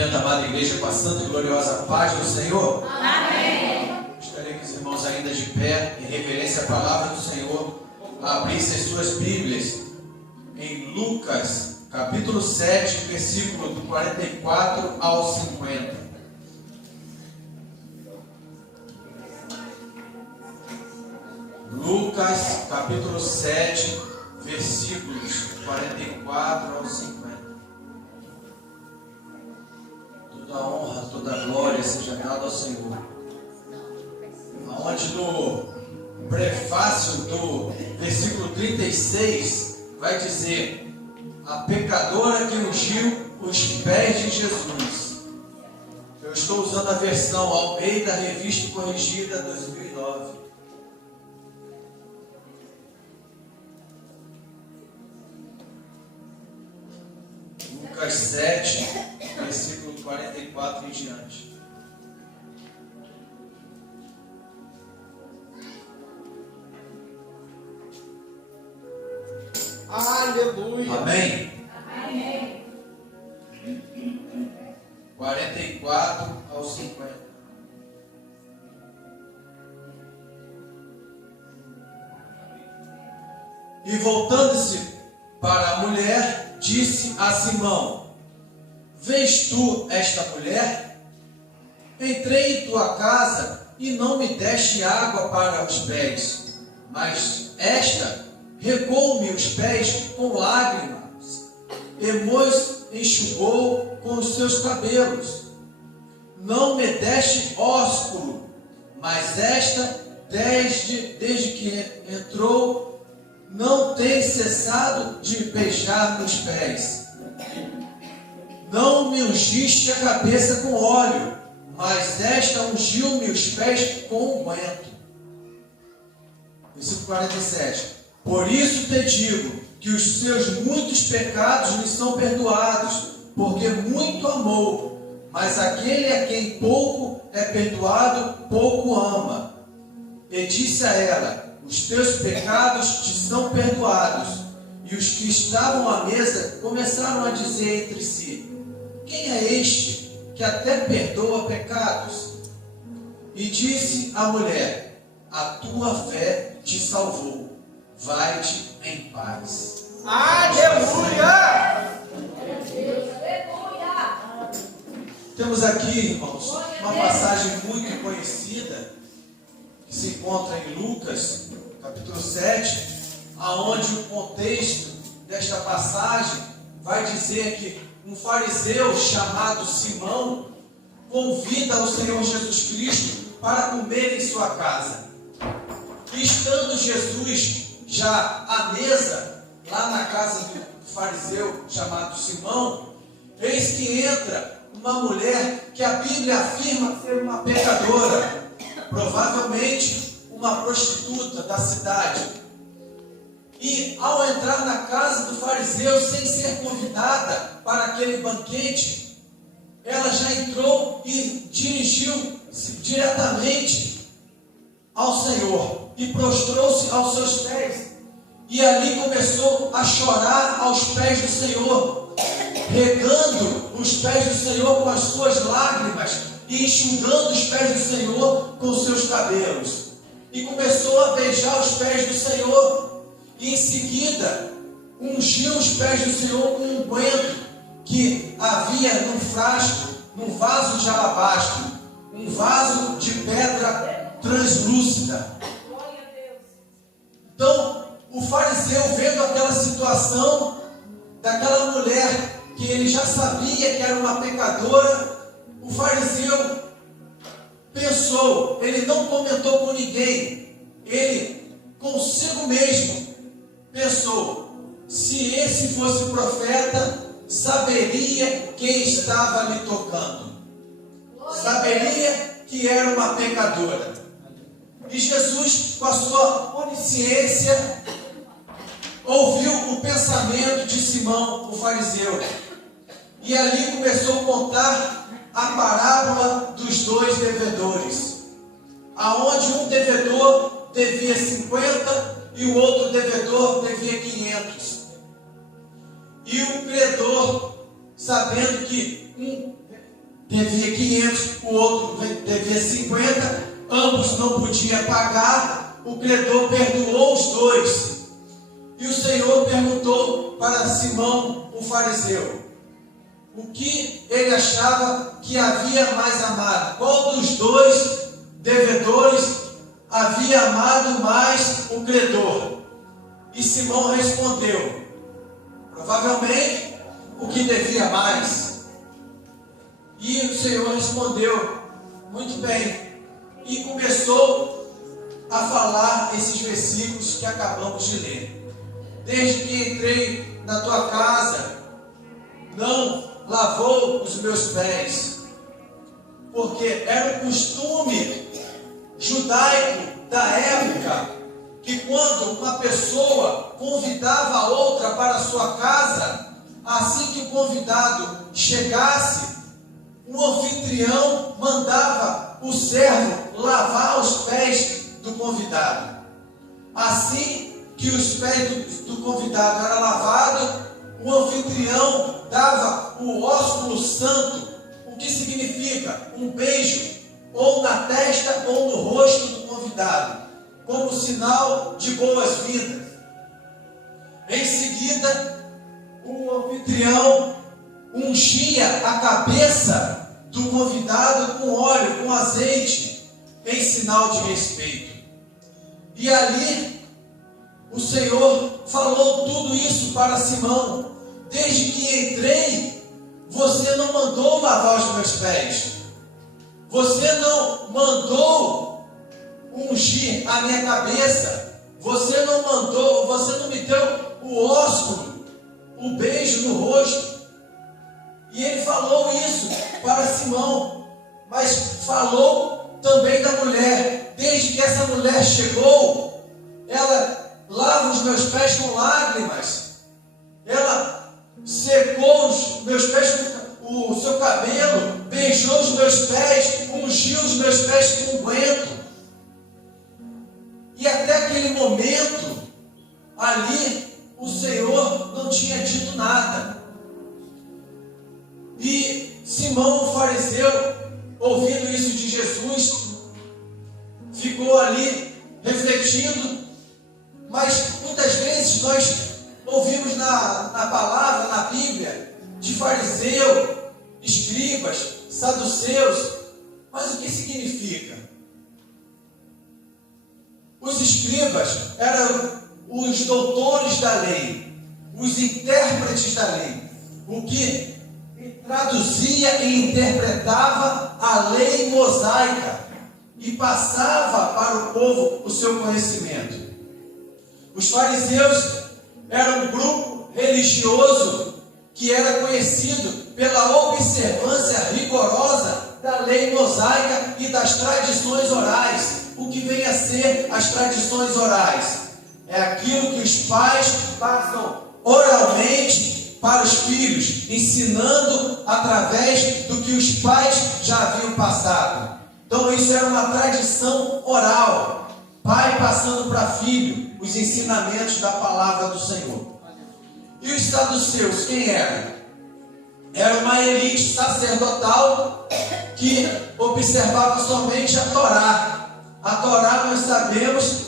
Cumprimento a amada igreja com a santa e gloriosa paz do Senhor. Amém. Gostaria que os irmãos ainda de pé, em reverência à palavra do Senhor, abrissem suas Bíblias em Lucas, capítulo 7, versículo do 44 ao 50. Lucas, capítulo 7, versículos 44 ao 50. Toda honra, toda glória seja dada ao Senhor. Onde no prefácio do versículo 36 vai dizer: a pecadora que ungiu os pés de Jesus. Eu estou usando a versão Almeida Revista e Corrigida 2009. Lucas 7, versículo 44 em diante. Aleluia. Amém? Amém. 44 ao 50. E voltando-se para a mulher, disse a Simão: vês tu esta mulher? Entrei em tua casa e não me deste água para os pés, mas esta regou-me os pés com lágrimas e meus enxugou com os seus cabelos. Não me deste ósculo, mas esta, desde que entrou, não tem cessado de beijar meus pés. Não me ungiste a cabeça com óleo, mas esta ungiu-me os pés com unguento. Versículo 47. Por isso te digo que os seus muitos pecados lhe são perdoados, porque muito amou. Mas aquele a quem pouco é perdoado, pouco ama. E disse a ela: os teus pecados te são perdoados. E os que estavam à mesa começaram a dizer entre si: quem é este que até perdoa pecados? E disse a mulher: a tua fé te salvou. Vai-te em paz. Aleluia. Temos aqui, irmãos, uma passagem muito conhecida que se encontra em Lucas, capítulo 7, aonde o contexto desta passagem vai dizer que um fariseu chamado Simão convida o Senhor Jesus Cristo para comer em sua casa. E estando Jesus já à mesa, lá na casa do fariseu chamado Simão, eis que entra uma mulher que a Bíblia afirma ser uma pecadora, provavelmente uma prostituta da cidade. E ao entrar na casa do fariseu sem ser convidada para aquele banquete, ela já entrou e dirigiu-se diretamente ao Senhor e prostrou-se aos seus pés. E ali começou a chorar aos pés do Senhor, regando os pés do Senhor com as suas lágrimas e enxugando os pés do Senhor com os seus cabelos. E começou a beijar os pés do Senhor. E em seguida ungiu os pés do Senhor com um unguento que havia num frasco, num vaso de alabastro, um vaso de pedra translúcida. Então, o fariseu, vendo aquela situação daquela mulher, que ele já sabia que era uma pecadora, o fariseu pensou, ele não comentou com ninguém, ele consigo mesmo pensou: se esse fosse o profeta, saberia quem estava lhe tocando, saberia que era uma pecadora. E Jesus, com a sua onisciência, ouviu o pensamento de Simão, o fariseu, e ali começou a contar a parábola dos dois devedores, aonde um devedor devia 50 e o outro devedor devia 500. E o credor, sabendo que um devia 500, o outro devia 50, ambos não podiam pagar, o credor perdoou os dois. E o Senhor perguntou para Simão, o fariseu, o que ele achava que havia mais amado. Qual dos dois devedores havia amado mais o credor? E Simão respondeu, provavelmente o que devia mais. E o Senhor respondeu, muito bem, e começou a falar esses versículos que acabamos de ler. Desde que entrei na tua casa, não lavou os meus pés, porque era um costume judaico da época, que quando uma pessoa convidava a outra para a sua casa, assim que o convidado chegasse, o anfitrião mandava o servo lavar os pés do convidado. Assim que os pés do convidado eram lavados, o anfitrião dava o ósculo santo, o que significa um beijo, ou na testa ou no rosto do convidado, como sinal de boas-vindas. Em seguida, o anfitrião ungia a cabeça do convidado com óleo, com azeite, em sinal de respeito. E ali, o Senhor falou tudo isso para Simão. Desde que entrei, você não mandou lavar os meus pés. Você não mandou ungir a minha cabeça. Você não me deu o ósculo, o beijo no rosto. E ele falou isso para Simão, mas falou também da mulher. Desde que essa mulher chegou, ela lava os meus pés com lágrimas. Ela secou os meus pés com o seu cabelo, beijou os meus pés, ungiu os meus pés com unguento. E até aquele momento, ali, o Senhor não tinha dito nada. E Simão, o fariseu, ouvindo isso de Jesus, ficou ali refletindo. Mas muitas vezes nós ouvimos na palavra, na Bíblia, de fariseu, escribas, saduceus. Mas o que significa? Os escribas eram os doutores da lei, os intérpretes da lei, o que traduzia e interpretava a lei mosaica e passava para o povo o seu conhecimento. Os fariseus eram um grupo religioso que era conhecido pela observância rigorosa da lei mosaica e das tradições orais. O que vem a ser as tradições orais? É aquilo que os pais passam oralmente para os filhos, ensinando através do que os pais já haviam passado. Então isso era uma tradição oral, pai passando para filho os ensinamentos da palavra do Senhor. E os saduceus, quem eram? Era uma elite sacerdotal que observava somente a Torá. A Torá nós sabemos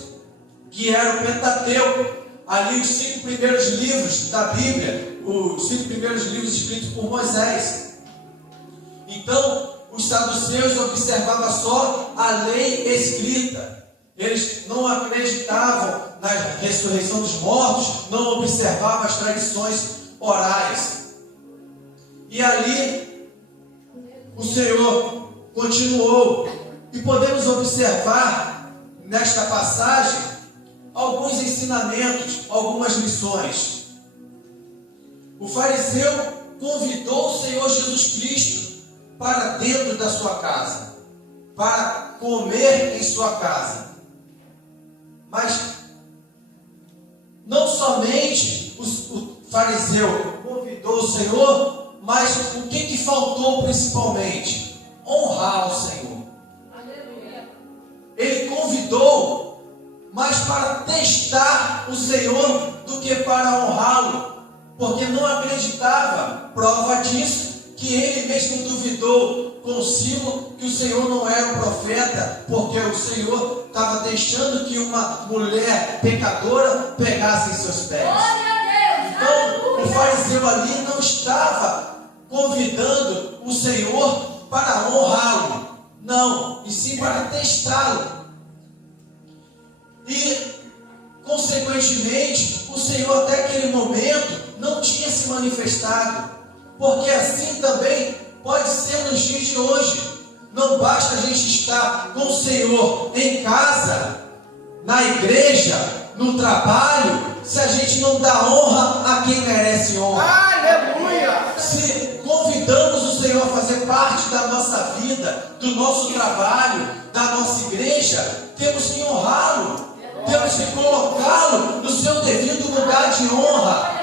que era o Pentateuco, ali os 5 primeiros livros da Bíblia, os 5 primeiros livros escritos por Moisés. Então, os saduceus observavam só a lei escrita. Eles não acreditavam na ressurreição dos mortos, não observavam as tradições orais. E ali, o Senhor continuou. E podemos observar nesta passagem alguns ensinamentos, algumas lições. O fariseu convidou o Senhor Jesus Cristo para dentro da sua casa, para comer em sua casa. Mas não somente o fariseu convidou o Senhor, mas o que faltou principalmente? Honrar o Senhor. Ele convidou, mas para testar o Senhor do que para honrá-lo, porque não acreditava. Prova disso, que ele mesmo duvidou consigo que o Senhor não era um profeta, porque o Senhor estava deixando que uma mulher pecadora pegasse em seus pés. Então, o fariseu ali não estava convidando o Senhor para honrá-lo, não, e sim para testá-lo. E, consequentemente, o Senhor até aquele momento não tinha se manifestado, porque assim também pode ser nos dias de hoje. Não basta a gente estar com o Senhor em casa, na igreja, no trabalho, se a gente não dá honra a quem merece honra. Aleluia! Se convidamos o Senhor a fazer parte da nossa vida, do nosso trabalho, da nossa igreja, temos que honrá-lo, temos que colocá-lo no seu devido lugar de honra.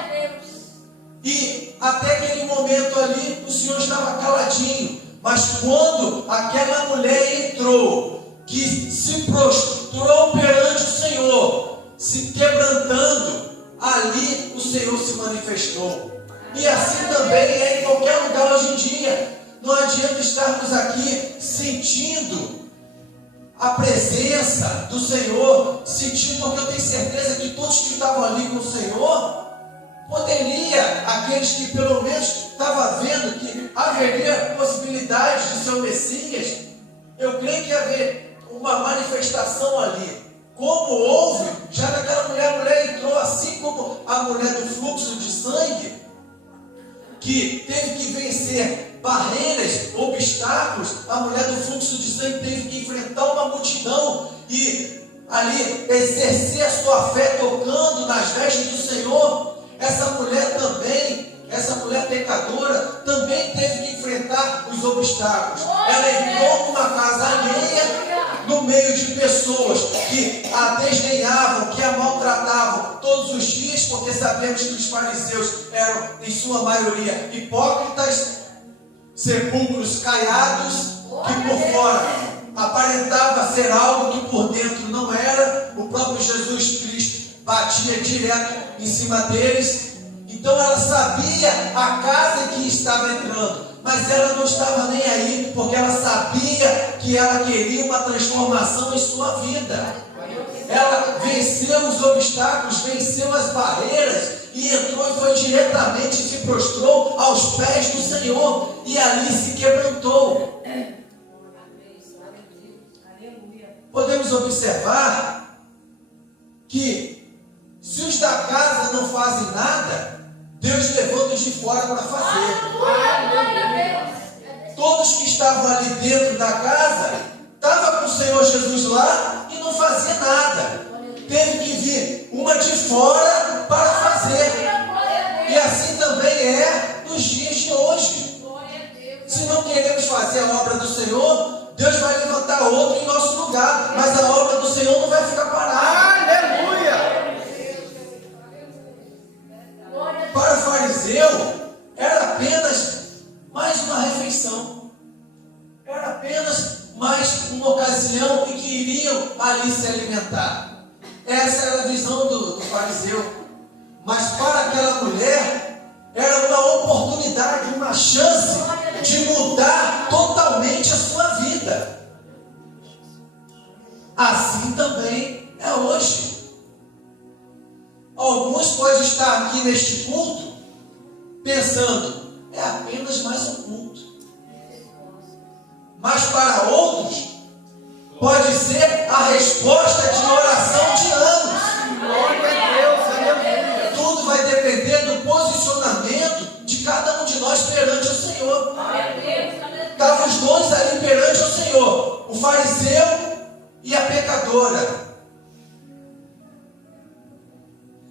E até aquele momento ali, o Senhor estava caladinho. Mas quando aquela mulher entrou, que se prostrou perante o Senhor, se quebrantando, ali o Senhor se manifestou. E assim também é em qualquer lugar hoje em dia. Não adianta estarmos aqui sentindo a presença do Senhor, sentindo, porque eu tenho certeza que todos que estavam ali com o Senhor, poderia, aqueles que pelo menos estavam vendo que haveria possibilidade de ser o Messias, eu creio que haver uma manifestação ali, como houve já naquela mulher. A mulher entrou assim como a mulher do fluxo de sangue, que teve que vencer barreiras, obstáculos. A mulher do fluxo de sangue teve que enfrentar uma multidão e ali exercer a sua fé tocando nas vestes do Senhor. Essa mulher também, essa mulher pecadora, também teve que enfrentar os obstáculos. Ela entrou numa casa alheia, no meio de pessoas que a desdenhavam, que a maltratavam todos os dias, porque sabemos que os fariseus eram, em sua maioria, hipócritas, sepulcros caiados, que por fora aparentava ser algo que por dentro não era. O próprio Jesus Cristo batia direto em cima deles. Então ela sabia a casa em que estava entrando, mas ela não estava nem aí, porque ela sabia que ela queria uma transformação em sua vida. Ela venceu os obstáculos, venceu as barreiras e entrou e foi diretamente, se prostrou aos pés do Senhor e ali se quebrantou. Podemos observar que se os da casa não fazem nada, Deus levanta os de fora para fazer. Todos que estavam ali dentro da casa estavam com o Senhor Jesus lá e não fazia nada. Teve que vir uma de fora para fazer. E assim também é nos dias de hoje. Se não queremos fazer a obra do Senhor, Deus vai levantar outro em nosso lugar, mas a obra do Senhor não vai ficar parada. Aleluia! Para o fariseu, era apenas mais uma refeição. Era apenas mais uma ocasião em que iriam ali se alimentar. Essa era a visão do fariseu. Mas para aquela mulher, era uma oportunidade, uma chance de mudar totalmente a sua vida. Assim também é hoje. Alguns podem estar aqui neste culto pensando, é apenas mais um culto. Mas para outros, pode ser a resposta de oração de anos. Glória a Deus, aleluia! Tudo vai depender do posicionamento de cada um de nós perante o Senhor. Estavam os dois ali perante o Senhor, o fariseu e a pecadora.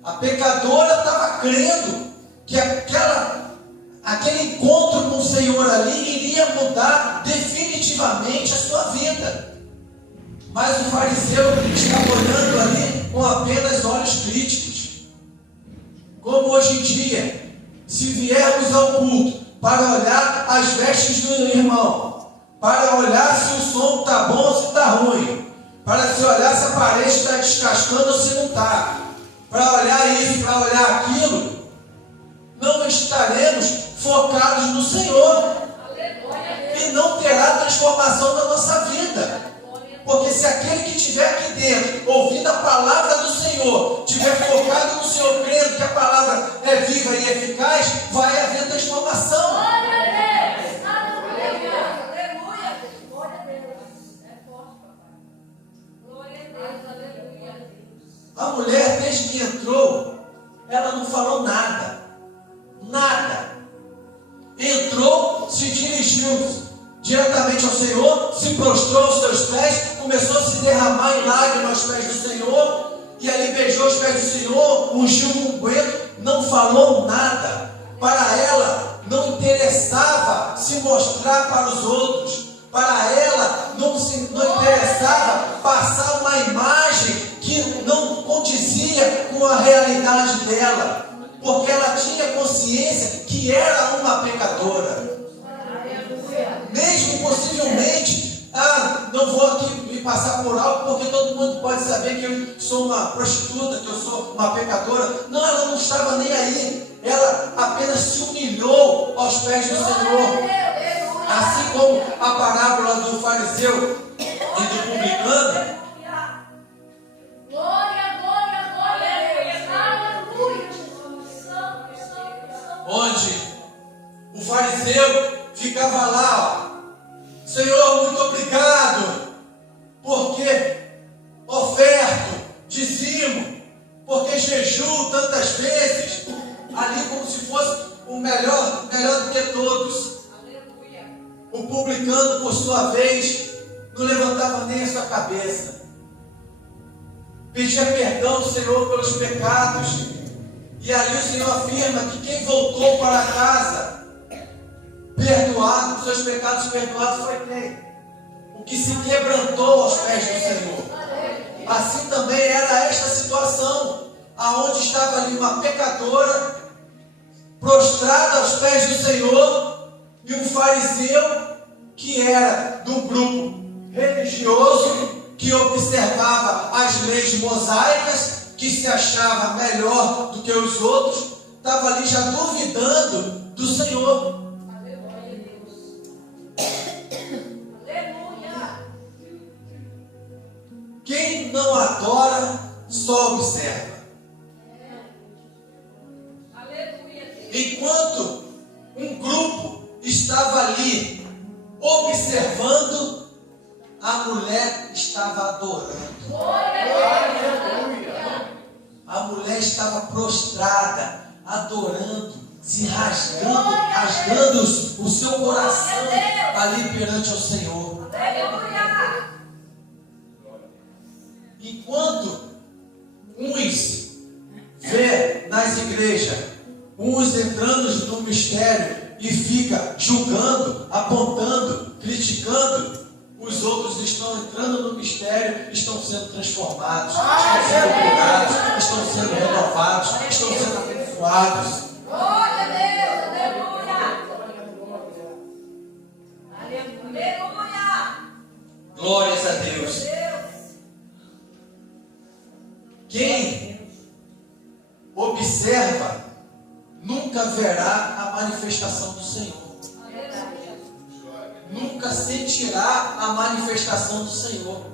A pecadora estava crendo que aquele encontro com o Senhor ali iria mudar definitivamente a sua vida. Mas o fariseu estava olhando ali com apenas olhos críticos. Como hoje em dia, se viermos ao culto para olhar as vestes do irmão, para olhar se o som está bom ou se está ruim, para se olhar se a parede está descascando ou se não está, para olhar isso, para olhar aquilo, não estaremos focados no Senhor. E não terá transformação na nossa vida. Porque se aquele que estiver aqui dentro, ouvindo a palavra do Senhor, estiver focado no Senhor, crendo que a palavra é viva e eficaz, vai haver transformação. A mulher, desde que entrou, ela não falou nada. Nada. Entrou, se dirigiu diretamente ao Senhor, se prostrou aos seus pés, começou a se derramar em lágrimas aos pés do Senhor, e ali beijou os pés do Senhor, ungiu um unguento, não falou nada. Para ela, não interessava se mostrar para os outros. Para ela, não interessava passar uma imagem que não condizia com a realidade dela, porque ela tinha consciência que era uma pecadora. Mesmo possivelmente, não vou aqui me passar por algo, porque todo mundo pode saber que eu sou uma prostituta, que eu sou uma pecadora. Não, ela não estava nem aí. Ela apenas se humilhou aos pés do Senhor. Assim como a parábola do fariseu e do publicano, onde o fariseu ficava lá, Senhor, muito obrigado, porque oferto, dizimo, porque jejuo tantas vezes, ali como se fosse o melhor do que todos. O publicano, por sua vez, não levantava nem a sua cabeça, pedia perdão ao Senhor pelos pecados, e ali o Senhor afirma que quem voltou para casa perdoado, com seus pecados perdoados, foi quem? O que se quebrantou aos pés do Senhor. Assim também era esta situação, aonde estava ali uma pecadora, prostrada aos pés do Senhor, e um fariseu que era do grupo religioso, que observava as leis mosaicas, que se achava melhor do que os outros, estava ali já duvidando do Senhor. Quem não adora, só observa. Enquanto um grupo estava ali observando, a mulher estava adorando. A mulher estava prostrada, adorando, se rasgando o seu coração ali perante o Senhor. Enquanto uns vê nas igrejas, uns entrando no mistério e fica julgando, apontando, criticando, os outros estão entrando no mistério, estão sendo transformados, estão sendo curados, estão sendo renovados, estão sendo abençoados. Glória a Deus, aleluia. Aleluia. Glórias a Deus. Quem observa nunca verá a manifestação do Senhor. Nunca sentirá a manifestação do Senhor.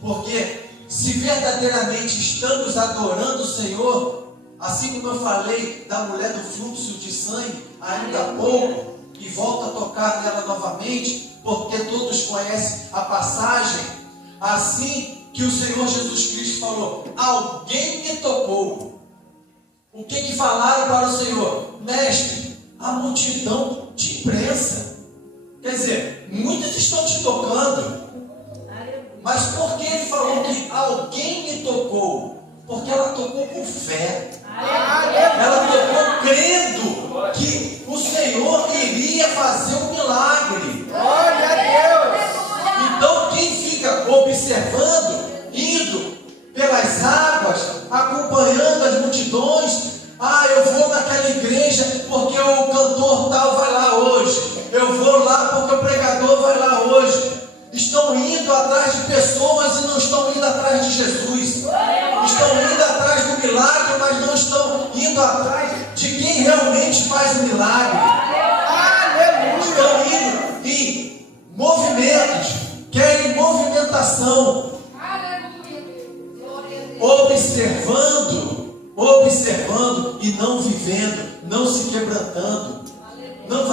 Porque se verdadeiramente estamos adorando o Senhor, assim como eu falei da mulher do fluxo de sangue ainda há pouco, e volto a tocar nela novamente, porque todos conhecem a passagem, assim que o Senhor Jesus Cristo falou: alguém me tocou. O que falaram para o Senhor? Mestre, a multidão te imprensa. Quer dizer, muitos estão te tocando. Mas por que ele falou que alguém me tocou? Porque ela tocou com fé. Ela tocou crendo que o Senhor iria fazer um milagre. Glória a Deus. Então quem fica observando, indo pelas águas, acompanhando as multidões, eu vou naquela igreja porque o cantor tal vai lá hoje, eu vou lá porque o pregador vai lá hoje. Estão indo atrás de pessoas e não estão indo atrás de Jesus. Estão indo atrás do milagre, mas não estão indo atrás de realmente faz o milagre. Estão indo em movimentos, querem movimentação, observando e não vivendo, não se quebrantando. Não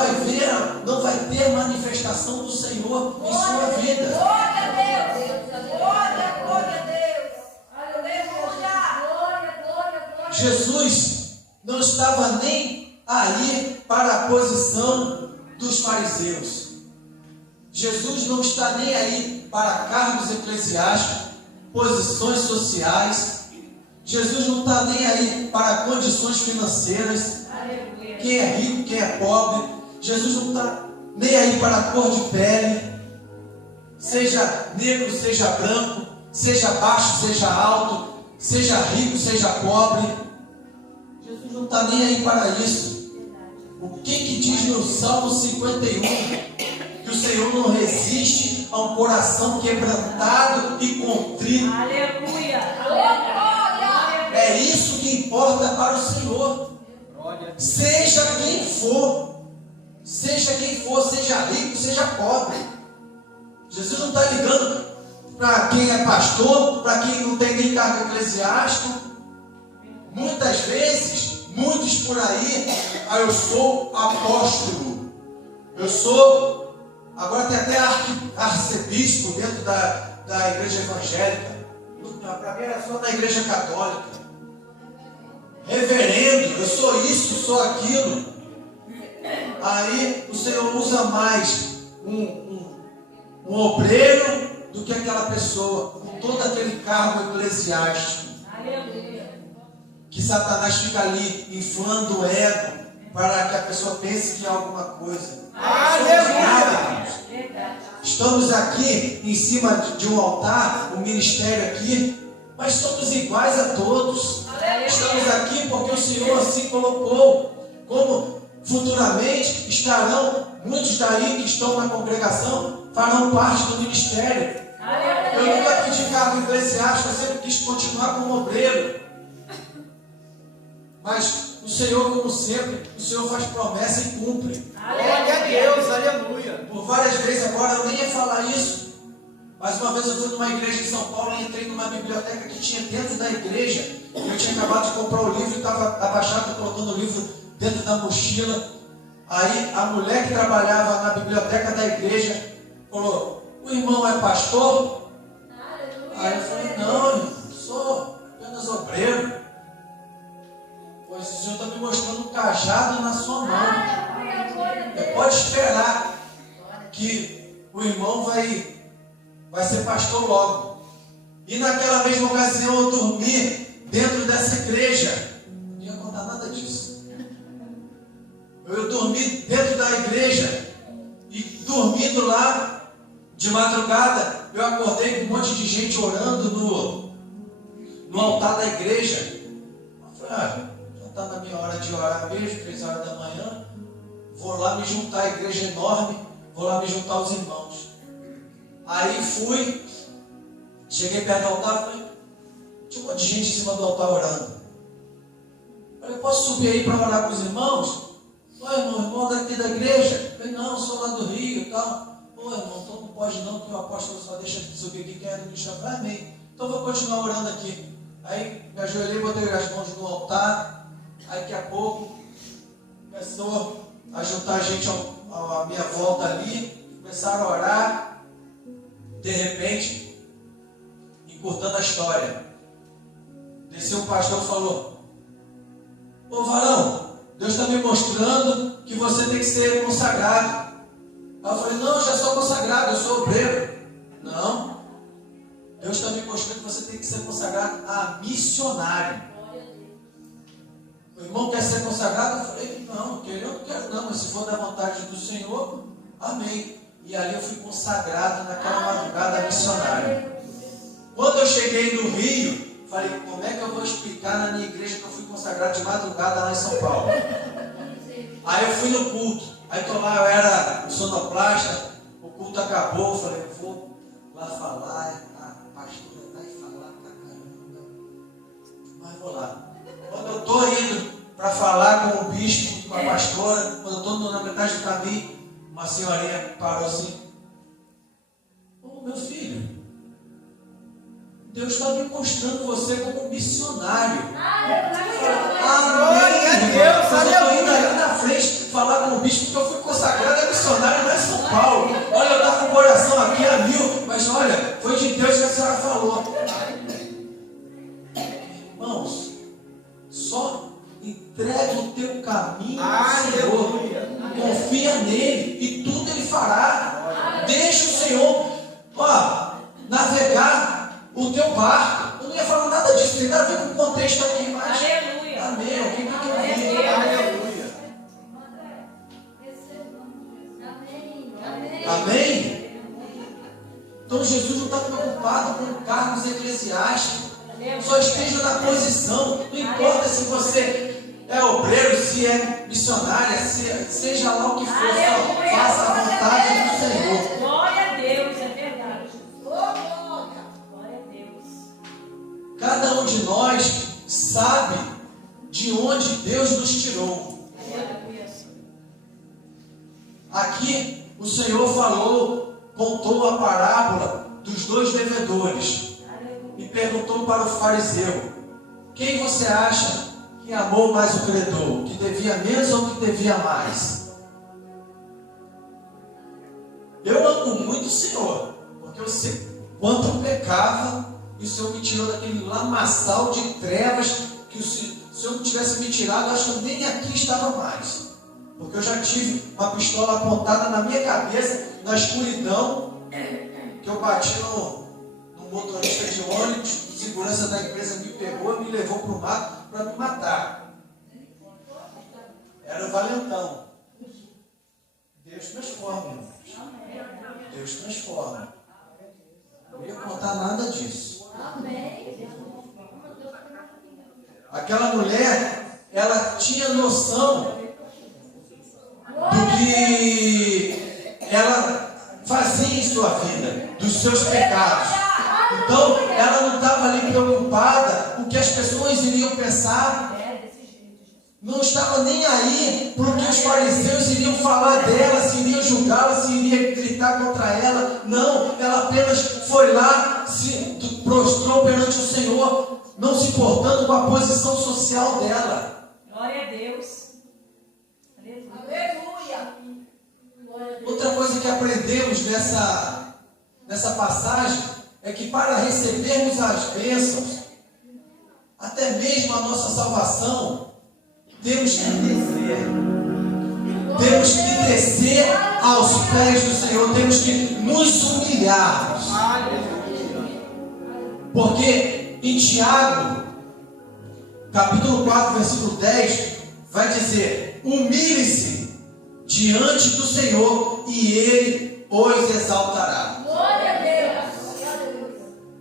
vai ter manifestação do Senhor em sua vida. Glória a Deus. Glória a Deus. Aleluia. Jesus não estava nem aí para a posição dos fariseus. Jesus não está nem aí para cargos eclesiásticos, posições sociais. Jesus não está nem aí para condições financeiras. Quem é rico, quem é pobre. Jesus não está nem aí para a cor de pele. Seja negro, seja branco, seja baixo, seja alto, seja rico, seja pobre. Jesus não está nem aí para isso. O que diz no Salmo 51? Que o Senhor não resiste a um coração quebrantado e contrito. Aleluia. É isso que importa para o Senhor. Seja quem for, seja rico, seja pobre. Jesus não está ligando para quem é pastor, para quem não tem nem cargo eclesiástico. Muitas vezes, muitos por aí, eu sou apóstolo, eu sou, agora tem até arcebispo dentro da igreja evangélica. Para mim era só na igreja católica. Reverendo, eu sou isso, sou aquilo. Aí o Senhor usa mais um obreiro do que aquela pessoa com todo aquele cargo eclesiástico. Aleluia. Que Satanás fica ali inflando o ego para que a pessoa pense que é alguma coisa. Aleluia. Estamos aqui em cima de um altar, um ministério aqui, mas somos iguais a todos. Estamos aqui porque o Senhor assim colocou. Como futuramente estarão muitos daí que estão na congregação, farão parte do ministério. Eu nunca pedi cargo eclesiástico, eu sempre quis continuar como obreiro. Mas o Senhor, como sempre, o Senhor faz promessa e cumpre. Glória a Deus, aleluia. Por várias vezes agora eu nem ia falar isso. Mas uma vez eu fui numa igreja em São Paulo e entrei numa biblioteca que tinha dentro da igreja. Eu tinha acabado de comprar o livro e estava abaixado colocando o livro dentro da mochila. Aí a mulher que trabalhava na biblioteca da igreja falou: o irmão é pastor? Aí eu falei: não, irmão, sou apenas obreiro. Pois o Senhor está me mostrando um cajado na sua mão. Você pode esperar que o irmão vai ser pastor logo. E naquela mesma ocasião eu dormi dentro dessa igreja. Não ia contar nada disso. Eu dormi dentro da igreja e dormindo lá de madrugada, eu acordei com um monte de gente orando no altar da igreja. Eu falei: já está na minha hora de orar mesmo, 3 horas da manhã. Vou lá me juntar, a igreja é enorme, vou lá me juntar aos irmãos. Aí fui, cheguei perto do altar, falei: tinha um monte de gente em cima do altar orando. Falei: posso subir aí para orar com os irmãos? Ô irmão daqui da igreja? Falei: não, sou lá do Rio e tal. Ô irmão, então não pode não, que o apóstolo só deixa de subir aqui, quer me chamar. Amém. Então vou continuar orando aqui. Aí me ajoelhei, botei as mãos no altar. Aí daqui a pouco começou a juntar gente à minha volta ali. Começaram a orar. De repente, encurtando a história, desceu um pastor e falou: ô varão, Deus está me mostrando que você tem que ser consagrado. Aí eu falei: não, eu já sou consagrado, eu sou obreiro. Não, Deus está me mostrando que você tem que ser consagrado a missionário. O irmão quer ser consagrado? Eu falei: não, eu não quero não, mas se for da vontade do Senhor, amém. E ali eu fui consagrado naquela madrugada missionária. Quando eu cheguei no Rio, falei: como é que eu vou explicar na minha igreja que eu fui consagrado de madrugada lá em São Paulo? Aí eu fui no culto. Aí tô lá, eu era sonoplasta, o culto acabou, eu falei: vou lá falar, a pastora vai falar pra caramba. Mas vou lá. Quando eu tô indo para falar com o bispo, com a pastora. Quando eu estou na metade do caminho, uma senhorinha parou assim: ô meu filho, Deus está me mostrando você como um missionário. Glória a Deus, eu estou indo aleluia. ali na frente falar com o bispo, porque eu fui consagrado a missionário, não é São Paulo. Olha, eu estava com o coração aqui a mil, mas olha, foi de Deus que a senhora falou. Irmãos, só entrega o teu caminho ao Senhor. Confia nele e tudo ele fará. Deixa o Senhor navegar o teu barco. Eu não ia falar nada disso, tem nada a ver com o contexto aqui, mas Aleluia. amém. Alguém vai ouvir. Aleluia. Amém? Então Jesus não está preocupado com cargos eclesiásticos. Só esteja na posição. Não importa se você é obreiro, se é missionária, seja lá o que for, só faça a vontade do Senhor. Glória a Deus, é verdade. Glória a Deus. Cada um de nós sabe de onde Deus nos tirou. Aleluia. Aqui o Senhor contou a parábola dos 2 devedores e perguntou para o fariseu: quem você acha que amou mais o credor? Que devia menos ou que devia mais? Eu amo muito o Senhor, porque eu sei quanto eu pecava e o Senhor me tirou daquele lamaçal de trevas que se o Senhor não tivesse me tirado, eu acho que eu nem aqui estava mais. Porque eu já tive uma pistola apontada na minha cabeça, na escuridão, que eu bati no motorista de ônibus, o segurança da empresa me pegou e me levou para o mato para me matar. Era o valentão. Deus transforma, irmãos. Deus transforma. Não ia contar nada disso. Aquela mulher, ela tinha noção do que ela fazia em sua vida, dos seus pecados. Então, ela não estava ali preocupada com o que as pessoas iriam pensar. Não estava nem aí para o que os fariseus iriam falar dela, se iriam julgá-la, se iriam gritar contra ela. Não, ela apenas foi lá, se prostrou perante o Senhor, não se importando com a posição social dela. Glória a Deus. Aleluia. Outra coisa que aprendemos nessa passagem é que para recebermos as bênçãos, até mesmo a nossa salvação, temos que descer. Temos que descer aos pés do Senhor, temos que nos humilharmos. Porque em Tiago, capítulo 4, versículo 10, vai dizer: humilhe-se diante do Senhor e Ele os exaltará. Glória a Deus.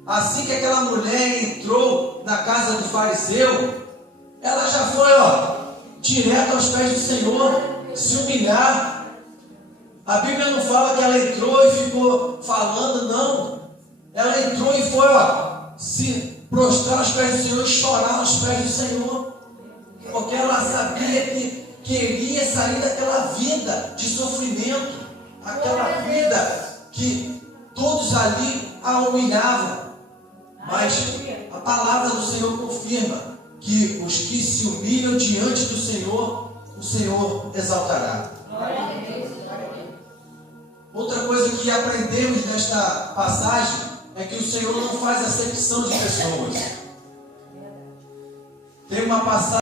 Assim que aquela mulher entrou na casa do fariseu, ela já foi direto aos pés do Senhor, se humilhar. A Bíblia não fala que ela entrou e ficou falando, não. Ela entrou e foi se prostrar aos pés do Senhor e chorar aos pés do Senhor, porque ela sabia que queria sair daquela vida de sofrimento, aquela vida que todos ali a humilhavam. Mas a palavra do Senhor confirma que os que se humilham diante do Senhor, o Senhor exaltará. Outra coisa que aprendemos nesta passagem é que o Senhor não faz acepção de pessoas. Tem uma passagem